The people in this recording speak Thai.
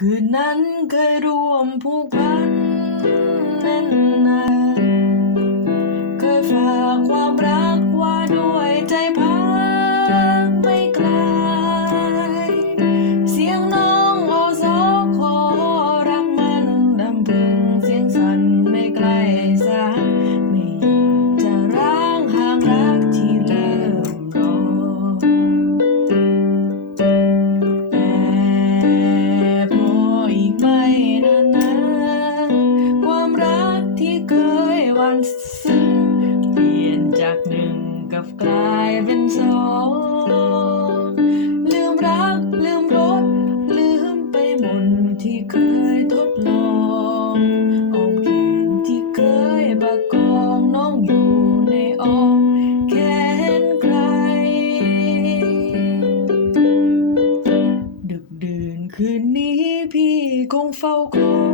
คืนนั้นเคยรวมผูกพันแน่นหนาเคยฝากความรักว่าด้วยใจพักไม่ไกลเสียงน้องโอโซขอรักมันดำพึงเสียงสั่นไม่ไกลสาย วันซึ้งเปลี่ยนจากหนึ่งกับกลายเป็นสองลืมรักลืมรสลืมไปหมดที่เคยทดลองอ้อมแขนที่เคยประคองน้องอยู่ในอ้อมแขนใคร ดึกดื่นคืนนี้พี่คงเฝ้าคอย